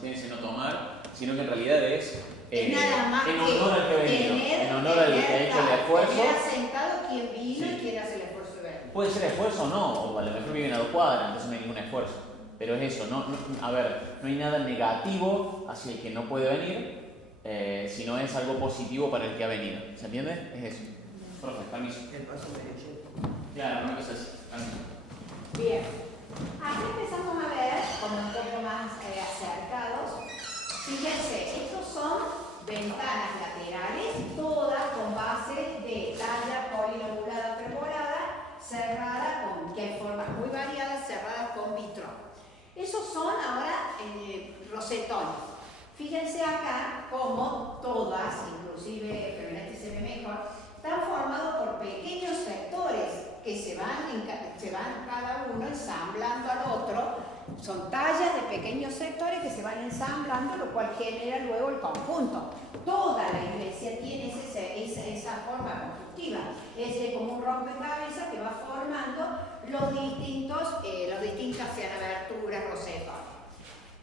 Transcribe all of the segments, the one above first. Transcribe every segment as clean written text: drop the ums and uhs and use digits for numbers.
insistencia en no tomar, sino que en realidad es nada más en honor al que ha venido, en honor al que ha hecho el esfuerzo. Tener asentado quién vino Sí. y quién hace el esfuerzo de venir. Puede ser esfuerzo o no, o a lo mejor viven a 2 cuadras, entonces no hay ningún esfuerzo. Pero es eso, a ver, no hay nada negativo hacia el que no puede venir, sino es algo positivo para el que ha venido. ¿Se entiende? Es eso. Profe, permiso. El paso derecho. Claro, una cosa así. Bien. Aquí empezamos a ver, como un poco más acercados. Fíjense, estos son ventanas laterales, todas con base de talla polilobulada trebolada, cerrada con, que hay formas muy variadas, cerradas con vitrón. Esos son ahora rosetones. Fíjense acá como todas, inclusive, pero en este se ve mejor, están formados por pequeños sectores que se van cada uno ensamblando al otro. Son tallas de pequeños sectores que se van ensamblando, lo cual genera luego el conjunto. Toda la iglesia tiene esa forma constructiva. Es como un rompecabezas que va formando las distintas sean aberturas, rosetas.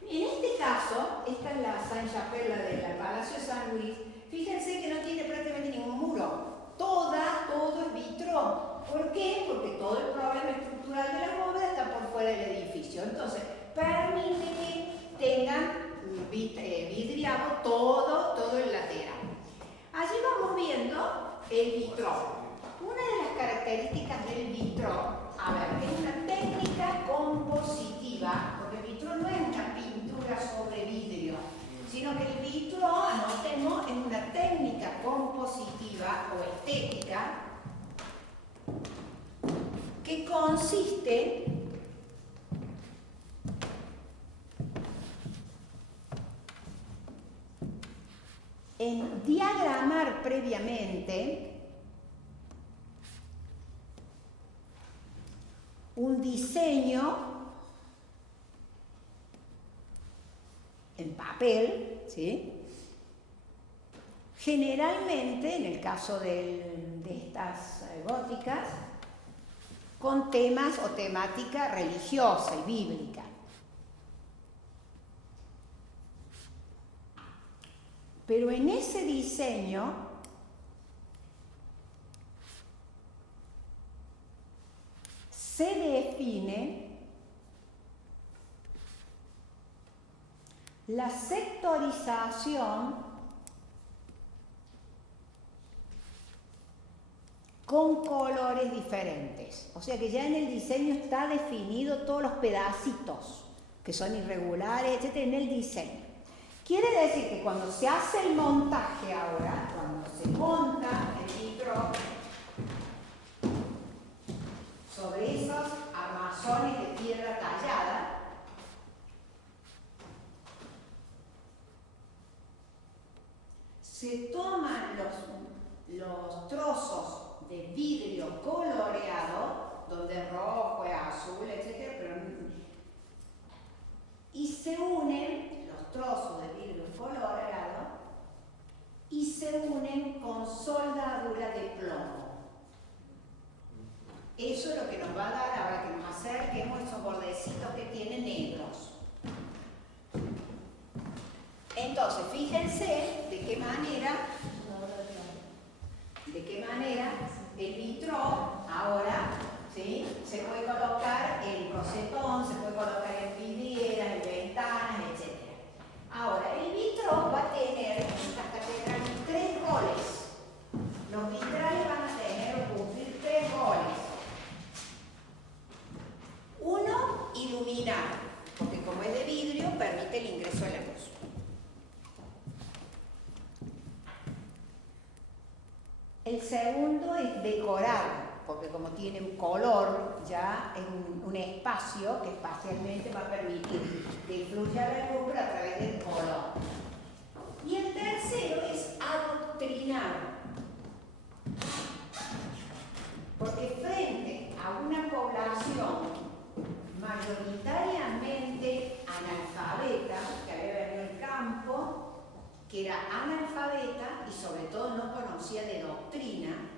En este caso, esta es la Saint-Chapelle del Palacio de San Luis. Fíjense que no tiene prácticamente ningún muro. Todo es vitrón. ¿Por qué? Porque todo el problema estructural de la bóveda está por fuera del edificio. Entonces, permite que tengan vidriado todo el lateral. Allí vamos viendo el vitrón. Una de las características del vitrón, a ver, es una técnica compositiva, porque el vitrón no es una pintura sobre vidrio, sino que el vitrón, anotemos, es una técnica compositiva o estética que consiste en diagramar previamente un diseño en papel, ¿sí? Generalmente, en el caso de estas góticas, con temas o temática religiosa y bíblica. Pero en ese diseño se define la sectorización con colores diferentes. O sea que ya en el diseño está definido todos los pedacitos que son irregulares, etc. en el diseño. Quiere decir que cuando se hace el montaje ahora, cuando se monta el vitrón sobre esos armazones de piedra tallada, se toman los trozos de vidrio coloreado, donde es rojo, es azul, etc. Y se unen los trozos de vidrio coloreado y se unen con soldadura de plomo. Eso es lo que nos va a dar, ahora que nos acerquemos, esos bordecitos que tienen negros. Entonces, fíjense de qué manera el vitrón ahora, ¿sí?, se puede colocar en rosetón, se puede colocar en vidrieras, en ventanas, etc. Ahora, el vitrón va a tener en estas catedrales 3 roles. Los vitrales van a tener o cumplir 3 roles. Uno, iluminar, porque como es de vidrio, permite el ingreso de la luz. El segundo es decorar, porque como tiene un color, ya es un espacio que espacialmente va a permitir que fluya la luz a través del color. Y el tercero es adoctrinar, porque frente a una población mayoritariamente analfabeta, que había venido del campo, que era analfabeta y sobre todo no conocía de doctrina,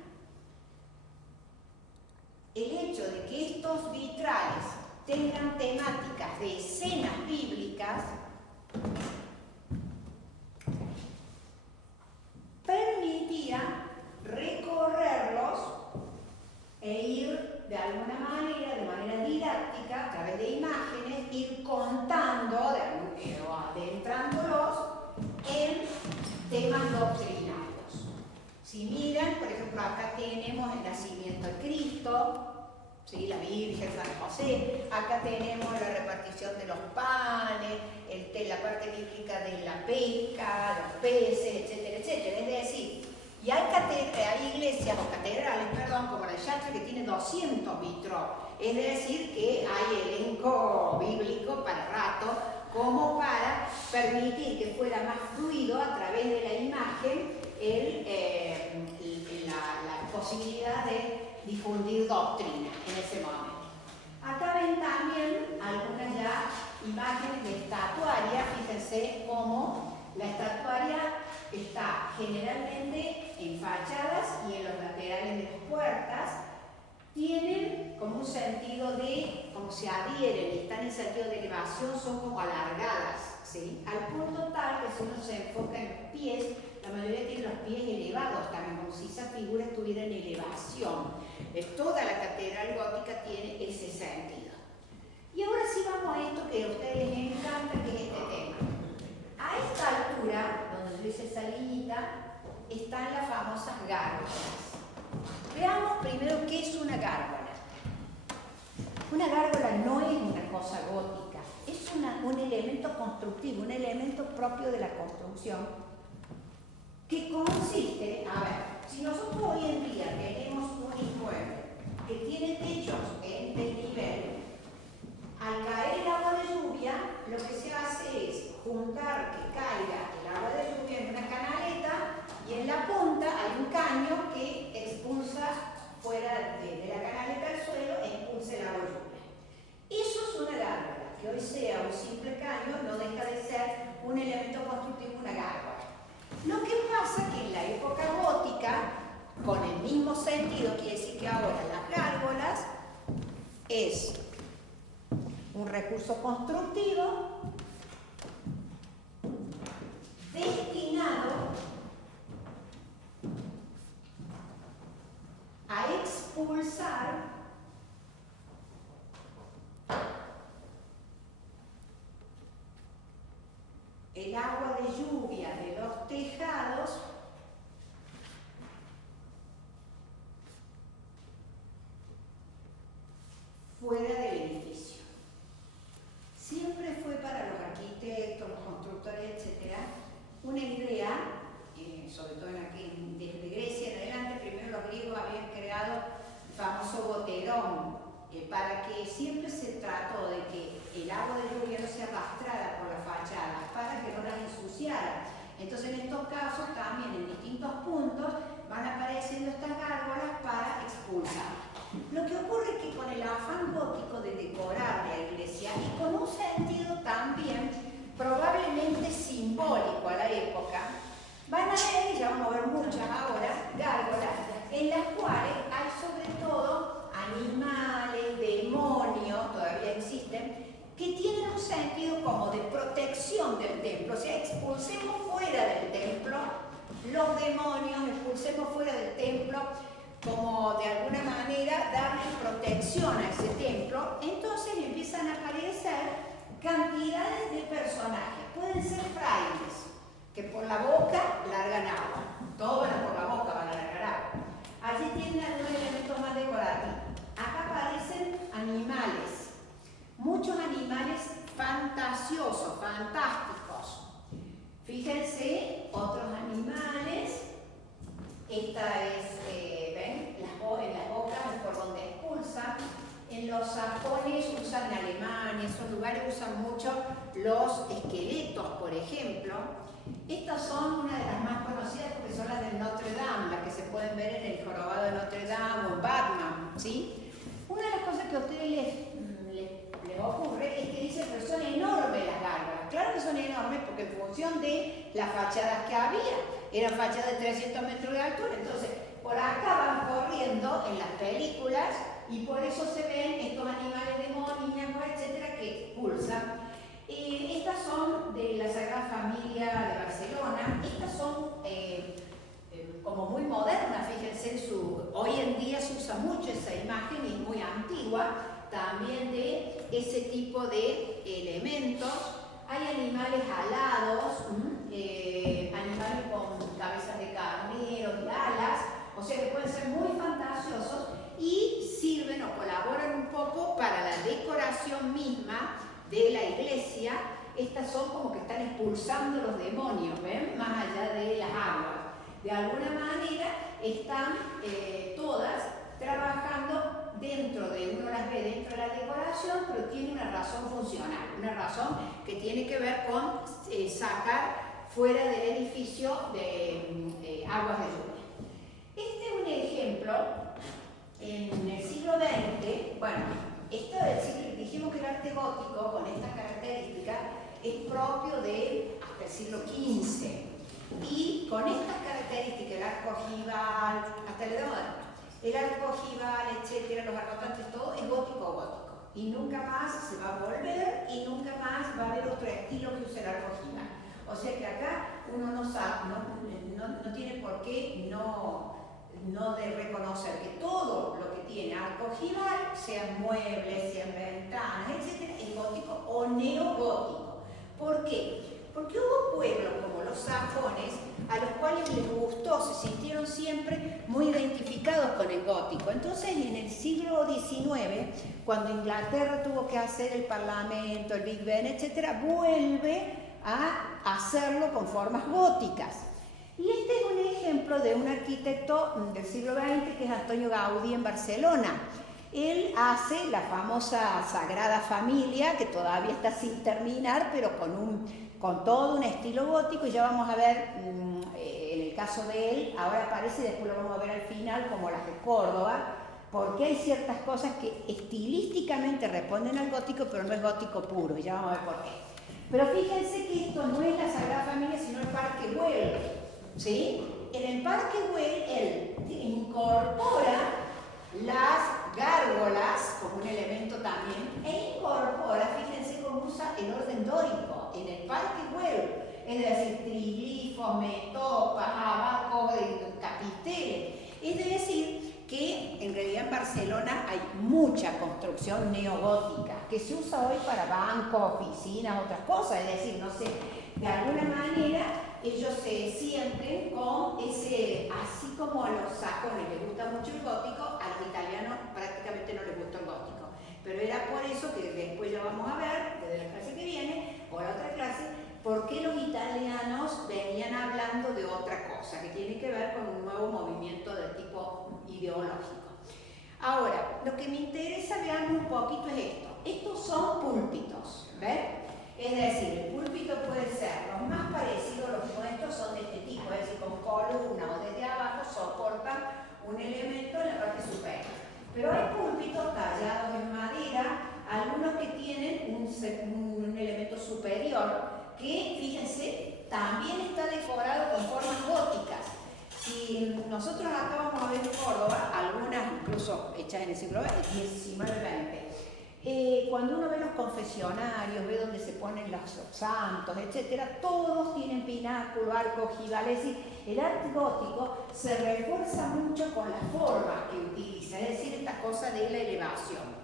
el hecho de que estos vitrales tengan temáticas de escenas bíblicas permitía recorrerlos e ir de alguna manera, de manera didáctica, a través de imágenes, ir contando o adentrándolos en temas doctrinarios. Si miran, por ejemplo, acá tenemos el nacimiento de Cristo, ¿sí? La Virgen, San José, acá tenemos la repartición de los panes, la parte bíblica de la pesca, los peces, etcétera, etcétera. Es decir, y hay iglesias o catedrales, perdón, como la de Chartres, que tiene 200 vitros. Es decir, que hay elenco bíblico para rato, como para permitir que fuera más fluido a través de la imagen la posibilidad de difundir doctrina en ese momento. Acá ven también algunas ya imágenes de estatuaria. Fíjense cómo la estatuaria está generalmente en fachadas y en los laterales de las puertas. Tienen como un sentido de, como se adhieren y están en sentido de elevación, son como alargadas, ¿sí? Al punto tal que si uno se enfoca en los pies, la mayoría tiene los pies elevados también, como si esa figura estuviera en elevación. Toda la catedral gótica tiene ese sentido. Y ahora sí vamos a esto que a ustedes les encanta, que es este tema. A esta altura, donde yo hice esa liñita, están las famosas gárgolas. Veamos primero qué es una gárgola. Una gárgola no es una cosa gótica, es un elemento constructivo, un elemento propio de la construcción, que consiste, a ver, si nosotros hoy en día tenemos un inmueble que tiene techos en desnivel, al caer el agua de lluvia, lo que se hace es juntar que caiga el agua de lluvia en una canaleta y en la punta hay un caño que expulsa fuera de la canaleta al suelo e expulsa el agua de lluvia. Eso es una gárgola. Que hoy sea un simple caño no deja de ser un elemento constructivo, una gárgola. Lo que pasa es que en la época gótica, con el mismo sentido, quiere decir que ahora las gárgolas es un recurso constructivo destinado a expulsar el agua de lluvia de los tejados fuera del edificio. Siempre fue para los arquitectos, los constructores, etc., una idea, sobre todo desde Grecia en adelante. Primero los griegos habían creado el famoso goterón, para que siempre se trató de que el agua de lluvia no se arrastrara por las fachadas, para que no las ensuciara. Entonces en estos casos también en distintos puntos van apareciendo estas gárgolas para expulsar. Lo que ocurre es que con el afán gótico de decorar la iglesia y con un sentido también probablemente simbólico a la época, van a ver, y ya vamos a ver muchas ahora, gárgolas en las cuales hay sobre todo animales, demonios, todavía existen, que tienen un sentido como de protección del templo. O sea, expulsemos fuera del templo los demonios, expulsemos fuera del templo, como de alguna manera darle protección a ese templo. Entonces empiezan a aparecer cantidades de personajes. Pueden ser frailes, que por la boca largan agua. Todos por la boca van a largar agua. Allí tienen algunos elementos más decorativos. Acá aparecen animales, muchos animales fantasiosos, fantásticos. Fíjense, otros animales. Esta es, ¿ven? En las bocas es por donde expulsan. En los sajones usan, en Alemania, esos lugares usan mucho los esqueletos, por ejemplo. Estas son una de las más conocidas porque son las de Notre Dame, las que se pueden ver en el jorobado de Notre Dame o Batman, ¿sí? Una de las cosas que a ustedes les ocurre es que dicen que son enormes las gárgolas. Claro que son enormes porque en función de las fachadas que había, eran fachadas de 300 metros de altura, entonces por acá van corriendo en las películas y por eso se ven estos animales demoníacos, etcétera, que expulsan. Estas son de la Sagrada Familia de Barcelona. Estas son como muy modernas, fíjense, hoy en día se usa mucho esa imagen y es muy antigua, también de ese tipo de elementos. Hay animales alados, animales con cabezas de carneros y alas, o sea que pueden ser muy fantasiosos y sirven o colaboran un poco para la decoración misma de la iglesia. Estas son como que están expulsando los demonios, ¿ven? Más allá de las aguas. De alguna manera están todas trabajando dentro de, uno las ve dentro de la decoración, pero tiene una razón funcional, una razón que tiene que ver con sacar fuera del edificio de aguas de lluvia. Este es un ejemplo en el siglo XX. Bueno, dijimos que el arte gótico con esta característica es propio de hasta el siglo XV. Y con estas características, el arco ojival, hasta el arco ojival, etcétera, los arcotantes, todo es gótico. Y nunca más se va a volver y nunca más va a haber otro estilo que use el arco ojival. O sea que acá uno no sabe, no tiene por qué no de reconocer que todo lo que tiene arco ojival, sean muebles, sean ventanas, etcétera, es gótico o neogótico. ¿Por qué? Porque hubo pueblos como los sajones a los cuales les gustó, se sintieron siempre muy identificados con el gótico. Entonces, en el siglo XIX, cuando Inglaterra tuvo que hacer el Parlamento, el Big Ben, etc., vuelve a hacerlo con formas góticas. Y este es un ejemplo de un arquitecto del siglo XX que es Antonio Gaudí en Barcelona. Él hace la famosa Sagrada Familia, que todavía está sin terminar, pero con todo un estilo gótico, y ya vamos a ver, en el caso de él, ahora aparece y después lo vamos a ver al final, como las de Córdoba, porque hay ciertas cosas que estilísticamente responden al gótico, pero no es gótico puro, y ya vamos a ver por qué. Pero fíjense que esto no es la Sagrada Familia, sino el Parque Güell, ¿sí? En el Parque Güell él incorpora las gárgolas como un elemento también, e incorpora, fíjense cómo usa el orden dórico en el Parque Güell, es decir, triglifos, metopas, abacos, capiteles. Es decir, que en realidad en Barcelona hay mucha construcción neogótica que se usa hoy para bancos, oficinas, otras cosas, es decir, no sé, de alguna manera ellos se sienten con ese, así como a los sajones les gusta mucho el gótico, a los italianos prácticamente no les gusta el gótico. Pero era por eso que después ya vamos a ver, desde la clase que viene, o la otra clase, por qué los italianos venían hablando de otra cosa, que tiene que ver con un nuevo movimiento de tipo ideológico. Ahora, lo que me interesa, vean un poquito, es esto. Estos son púlpitos, ¿ven? Es decir, el púlpito puede ser, los más parecidos a los nuestros son de este tipo, es decir, con columna o desde abajo soportan un elemento en la parte superior. Pero hay púlpitos tallados en madera, algunos que tienen un elemento superior que, fíjense, también está decorado con formas góticas. Si nosotros acá vamos a ver en Córdoba, algunas incluso hechas en el siglo XIX, XX, cuando uno ve los confesionarios, ve donde se ponen los santos, etcétera, todos tienen pináculo, arco ojival, es decir, el arte gótico se refuerza mucho con las formas que utiliza, es decir, esta cosa de la elevación.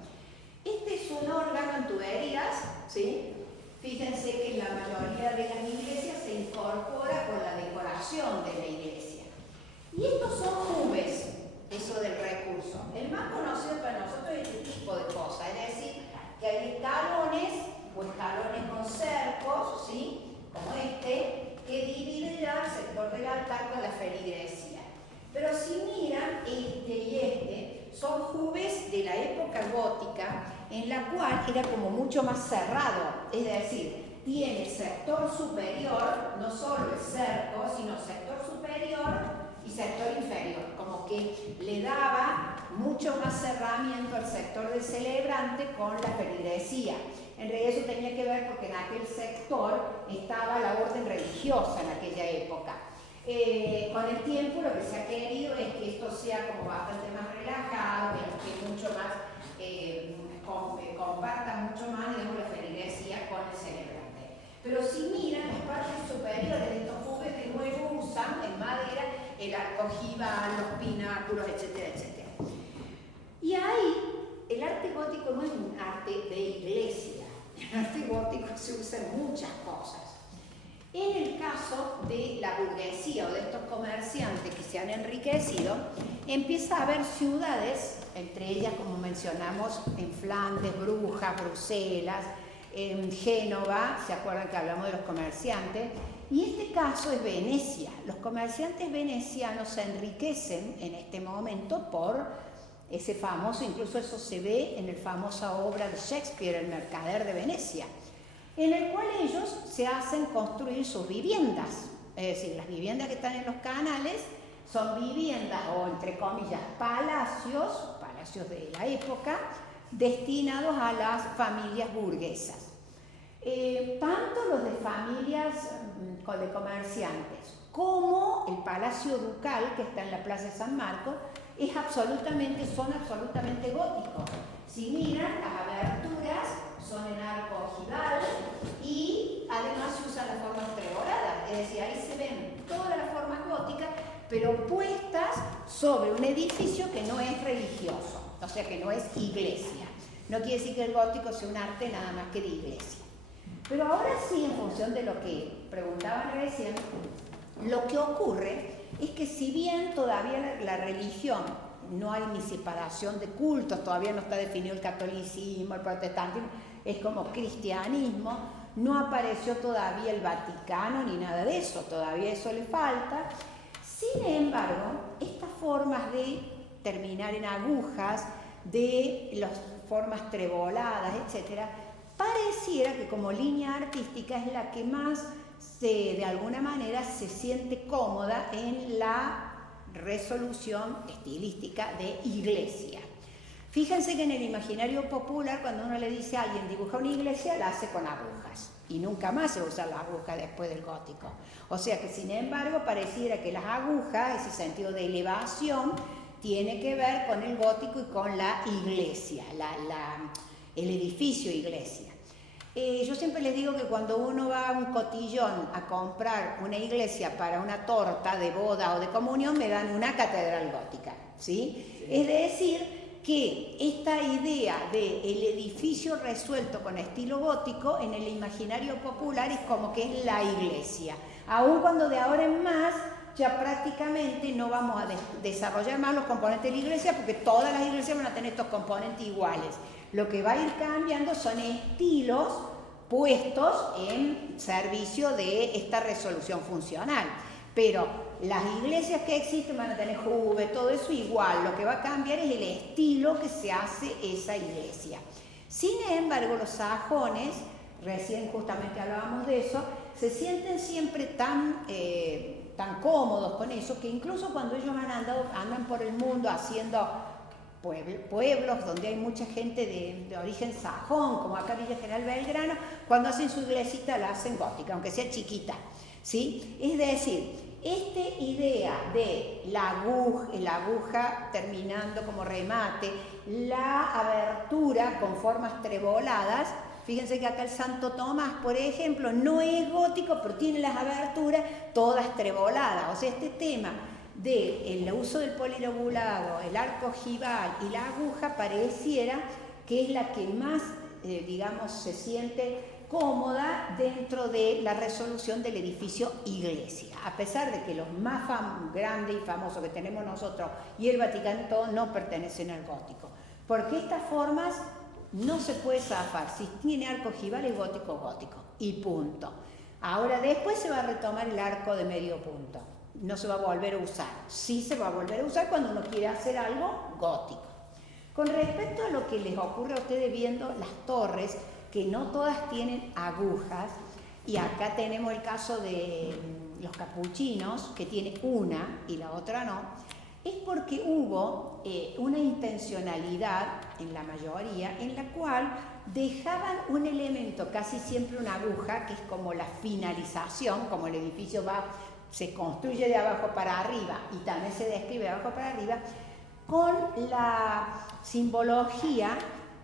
Este es un órgano en tuberías, ¿sí? Fíjense que en la mayoría de las iglesias se incorpora con la decoración de la iglesia. Y estos son nubes, eso del recurso. El más conocido para nosotros es este tipo de cosas, es decir, que hay escalones o escalones con cercos, ¿sí? Como este, que divide ya el sector del altar con la feligresía. Pero si miran, este y este son jubes de la época gótica, en la cual era como mucho más cerrado, es decir, tiene sector superior, no solo el cerco, sino sector superior y sector inferior, como que le daba mucho más cerramiento al sector del celebrante con la feligresía. En realidad eso tenía que ver porque en aquel sector estaba la orden religiosa en aquella época. Con el tiempo lo que se ha querido es que esto sea como bastante más relajado, que mucho más, comparta mucho más, digamos, la feligresía con el celebrante. caso de la burguesía o de estos comerciantes que se han enriquecido, empieza a haber ciudades, entre ellas, como mencionamos, en Flandes, Brujas, Bruselas, en Génova, ¿se acuerdan que hablamos de los comerciantes? Y este caso es Venecia. Los comerciantes venecianos se enriquecen en este momento por ese famoso, incluso eso se ve en la famosa obra de Shakespeare, El mercader de Venecia, en el cual ellos se hacen construir sus viviendas. Es decir, las viviendas que están en los canales son viviendas, o entre comillas, palacios de la época, destinados a las familias burguesas. Tanto los de familias de comerciantes como el Palacio Ducal, que está en la Plaza de San Marcos, son absolutamente góticos. Si miran, las aberturas son en arco ojival y además se usan las formas treboladas, es decir, ahí se ven todas las formas góticas, pero puestas sobre un edificio que no es religioso, o sea que no es iglesia. No quiere decir que el gótico sea un arte nada más que de iglesia. Pero ahora sí, en función de lo que preguntaban recién, lo que ocurre es que si bien todavía la religión, no hay ni separación de cultos, todavía no está definido el catolicismo, el protestantismo, es como cristianismo, no apareció todavía el Vaticano ni nada de eso, todavía eso le falta. Sin embargo, estas formas de terminar en agujas, de las formas treboladas, etcétera, pareciera que como línea artística es la que más de alguna manera se siente cómoda en la resolución estilística de iglesia. Fíjense que en el imaginario popular, cuando uno le dice a alguien dibuja una iglesia, la hace con agujas y nunca más se usa la aguja después del gótico. O sea que, sin embargo, pareciera que las agujas, ese sentido de elevación, tiene que ver con el gótico y con la iglesia, el edificio iglesia. Yo siempre les digo que cuando uno va a un cotillón a comprar una iglesia para una torta de boda o de comunión, me dan una catedral gótica, ¿sí? Es decir, que esta idea del edificio resuelto con estilo gótico en el imaginario popular es como que es la iglesia. Aun cuando de ahora en más ya prácticamente no vamos a desarrollar más los componentes de la iglesia, porque todas las iglesias van a tener estos componentes iguales. Lo que va a ir cambiando son estilos puestos en servicio de esta resolución funcional. Pero las iglesias que existen van a tener juve, todo eso igual. Lo que va a cambiar es el estilo que se hace esa iglesia. Sin embargo, los sajones, recién justamente hablábamos de eso, se sienten siempre tan cómodos con eso, que incluso cuando ellos andan por el mundo haciendo pueblos donde hay mucha gente de origen sajón, como acá Villa General Belgrano, cuando hacen su iglesita la hacen gótica, aunque sea chiquita, ¿sí? Es decir, esta idea de la aguja terminando como remate, la abertura con formas treboladas. Fíjense que acá el Santo Tomás, por ejemplo, no es gótico, pero tiene las aberturas todas treboladas. O sea, este tema del uso del polilobulado, el arco ojival y la aguja pareciera que es la que más, digamos, se siente cómoda dentro de la resolución del edificio iglesia, a pesar de que los más grandes y famosos que tenemos nosotros y el Vaticano todos no pertenecen al gótico, porque estas formas no se puede zafar. Si tiene arco ojival es gótico, gótico y punto. Ahora después se va a retomar el arco de medio punto, no se va a volver a usar. Sí se va a volver a usar cuando uno quiere hacer algo gótico. Con respecto a lo que les ocurre a ustedes viendo las torres, que no todas tienen agujas, y acá tenemos el caso de los capuchinos, que tiene una y la otra no, es porque hubo una intencionalidad en la mayoría en la cual dejaban un elemento, casi siempre una aguja, que es como la finalización, como el edificio se construye de abajo para arriba y también se describe de abajo para arriba, con la simbología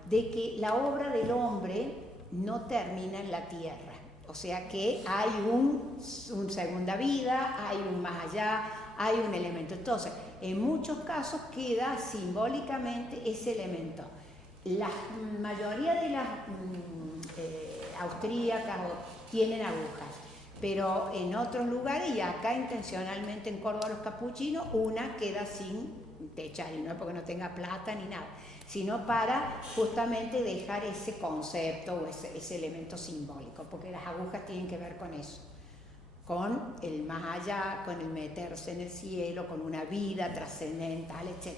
de que la obra del hombre no termina en la tierra. O sea que hay una segunda vida, hay un más allá, hay un elemento. Entonces, en muchos casos queda simbólicamente ese elemento. La mayoría de las austríacas tienen agujas, pero en otros lugares, y acá intencionalmente en Córdoba los capuchinos, una queda sin techar, y no es porque no tenga plata ni nada, sino para justamente dejar ese concepto o ese elemento simbólico, porque las agujas tienen que ver con eso, con el más allá, con el meterse en el cielo, con una vida trascendental, etc.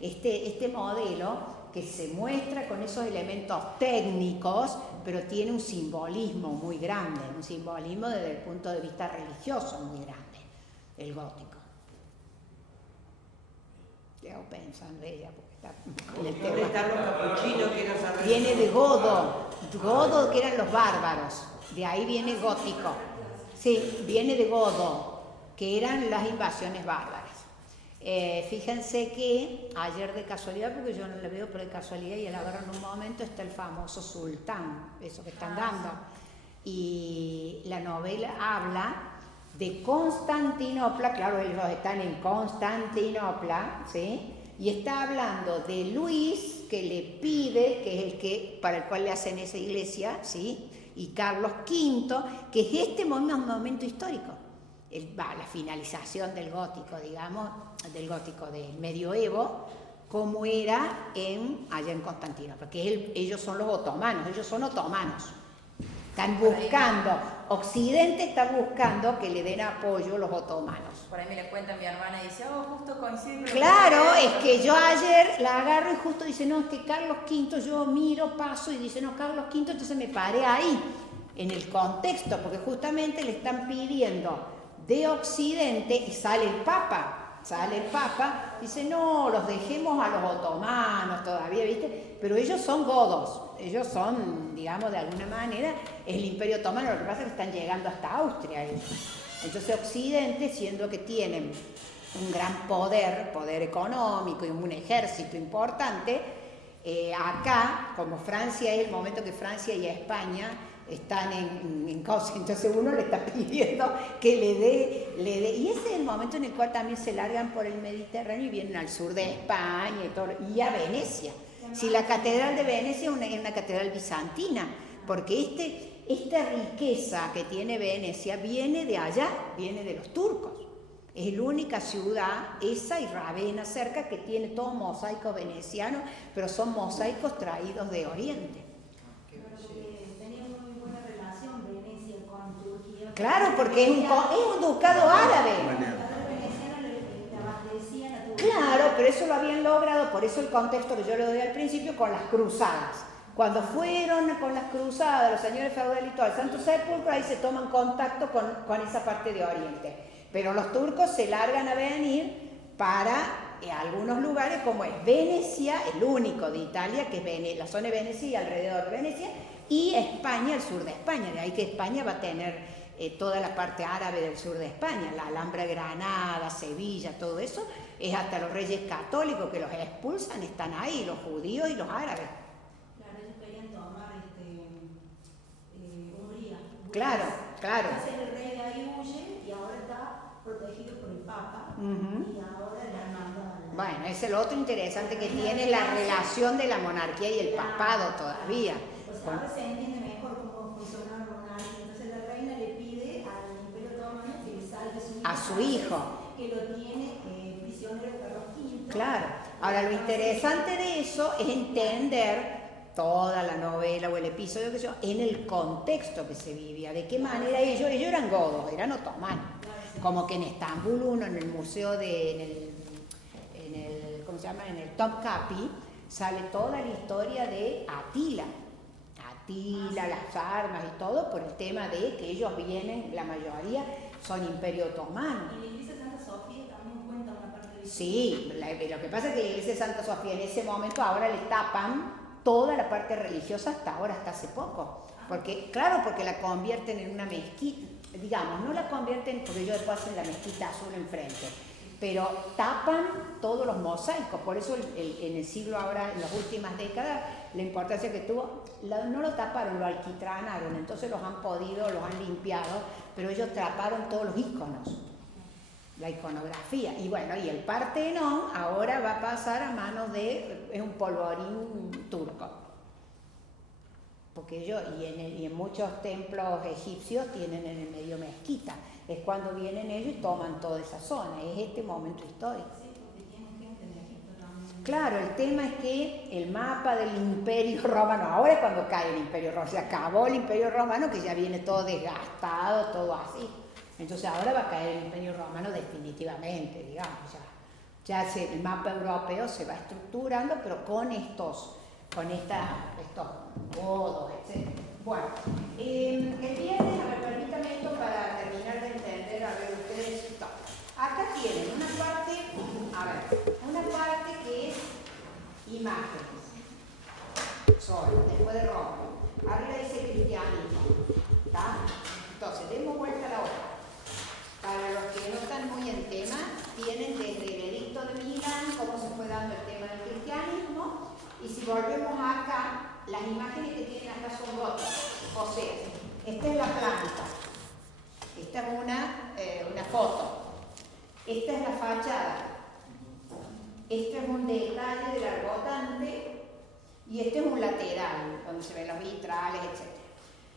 Este modelo que se muestra con esos elementos técnicos, pero tiene un simbolismo muy grande, un simbolismo desde el punto de vista religioso muy grande, el gótico. Quedo pensando ella, porque está con el tema. ¿Dónde están los capuchinos que no saben? Viene de Godo que eran los bárbaros, de ahí viene gótico. Sí, viene de Godo, que eran las invasiones bárbaras. Fíjense que ayer de casualidad, porque yo no le veo, pero de casualidad, y el agarro en un momento, está el famoso sultán, eso que están dando. Y la novela habla de Constantinopla, claro, ellos están en Constantinopla, ¿sí? Y está hablando de Luis, que le pide, que es el que, para el cual le hacen esa iglesia, ¿sí? Y Carlos V, que es este momento histórico. La finalización del gótico, digamos, del medioevo, como era allá en Constantinopla, porque ellos son los otomanos, Están buscando, Occidente está buscando que le den apoyo los otomanos. Por ahí me le cuenta mi hermana y dice, justo coincide. Claro, es que yo ayer la agarro y justo dice, no, es que Carlos V, yo miro, paso y dice, no, Carlos V, entonces me paré ahí, en el contexto, porque justamente le están pidiendo de Occidente, y sale el Papa, dice, no, los dejemos a los otomanos todavía, ¿viste? Pero ellos son godos, ellos son, digamos, de alguna manera, es el Imperio Otomano, lo que pasa es que están llegando hasta Austria ellos. Entonces Occidente, siendo que tienen un gran poder económico y un ejército importante, acá, como Francia es el momento que Francia y España están en causa, entonces uno le está pidiendo que le dé, y ese es el momento en el cual también se largan por el Mediterráneo y vienen al sur de España y a Venecia. Si la catedral de Venecia es una catedral bizantina, porque esta riqueza que tiene Venecia viene de allá, viene de los turcos. Es la única ciudad, esa y Ravenna cerca, que tiene todos mosaicos venecianos, pero son mosaicos traídos de Oriente. Claro, porque es un ducado árabe. Claro, pero eso lo habían logrado, por eso el contexto que yo le doy al principio, con las cruzadas. Cuando fueron con las cruzadas, los señores feudales y todo, al Santo Sepulcro, ahí se toman contacto con esa parte de Oriente. Pero los turcos se largan a venir para algunos lugares, como es Venecia, el único de Italia, que es la zona de Venecia y alrededor de Venecia, y España, el sur de España. De ahí que España va a tener toda la parte árabe del sur de España, la Alhambra de Granada, Sevilla, todo eso, es hasta los reyes católicos que los expulsan, están ahí, los judíos y los árabes. Claro, ellos querían tomar Hungría. Claro. Entonces el rey de ahí huye y ahora está protegido por el Papa, y ahora la manda. Bueno, es el otro interesante que tiene la relación de la monarquía y el papado todavía. Pues ahora se entiende mejor cómo funciona la monarquía. Entonces la reina le pide al Imperio Otomano que le salve a su hijo, que lo tiene prisionero Carlos V. Claro. Ahora lo interesante de eso es entender toda la novela o el episodio que yo, en el contexto que se vivía, de qué manera ellos eran godos, eran otomanos. Como que en Estambul uno, en el museo ¿cómo se llama? En el Topkapi, sale toda la historia de Atila, las armas y todo, por el tema de que ellos vienen, la mayoría son Imperio Otomano. Y la iglesia de Santa Sofía también cuenta una parte de eso. Sí, lo que pasa es que la iglesia de Santa Sofía en ese momento ahora le tapan toda la parte religiosa hasta hace poco. Porque la convierten en una mezquita, digamos, no la convierten, porque ellos después hacen la mezquita azul enfrente, pero tapan todos los mosaicos. Por eso en el siglo ahora, en las últimas décadas, la importancia que tuvo, no lo taparon, lo alquitranaron, entonces los han limpiado, pero ellos taparon todos los íconos, la iconografía. Y bueno, y el Partenón ahora va a pasar a manos es un polvorín turco. porque ellos, y en muchos templos egipcios tienen en el medio mezquita, es cuando vienen ellos y toman toda esa zona, es este momento histórico. Sí, porque tienen gente en Egipto también. Claro, el tema es que el mapa del Imperio Romano, ahora es cuando cae el Imperio Romano, se acabó el Imperio Romano, que ya viene todo desgastado, todo así. Entonces ahora va a caer el Imperio Romano definitivamente, digamos, el mapa europeo se va estructurando, pero con estos godos, etc. Bueno, el viernes, a ver, permítame esto para terminar de entender, a ver, ustedes, acá tienen una parte, una parte que es imágenes, solo, después de Roma, arriba dice cristianismo, ¿está? Entonces, demos vuelta a la hoja. Para los que no están muy en tema, tienen desde el edicto de Milán, cómo se fue dando el tema del cristianismo, y si volvemos acá, las imágenes que tienen acá son góticas, o sea, esta es la planta, esta es una foto, esta es la fachada, este es un detalle del argotante, y este es un lateral, donde se ven los vitrales, etc.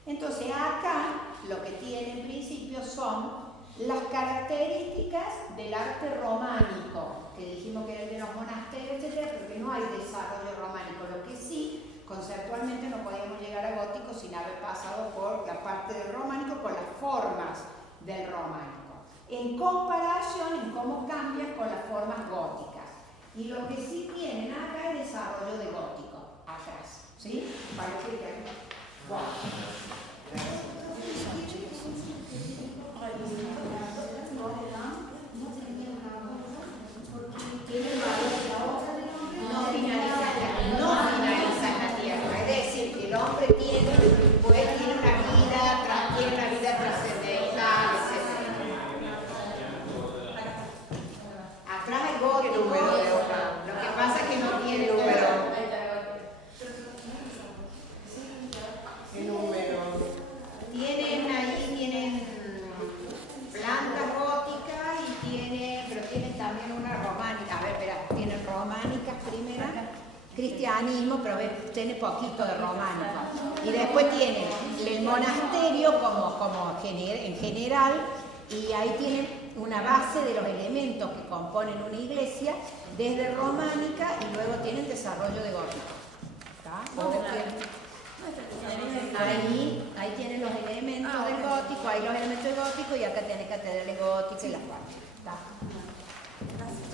Entonces acá, lo que tiene en principio son las características del arte románico, que dijimos que era el de los monasterios, etc., porque no hay desarrollo románico. Lo que sí, conceptualmente no podíamos llegar a gótico sin haber pasado por la parte del románico, con las formas del románico, en comparación en cómo cambian con las formas góticas. Y lo que sí tienen acá es desarrollo de gótico, atrás, ¿sí? Parece que no finaliza en la tierra, es decir, que el hombre tiene una vida trascendental, etc. Atrás hay gótico, lo que pasa es que no tiene número. Tienen plantas góticas pero tienen también una románica. A ver, espera, tienen románicas primero, cristianismo, pero tiene poquito de románico. Y después tienen el monasterio como en general, y ahí tienen una base de los elementos que componen una iglesia, desde románica, y luego tienen desarrollo de gótico. Ahí tienen los elementos del gótico, ahí los elementos del gótico, y acá tiene catedrales góticas y las partes. ¿Está? Gracias.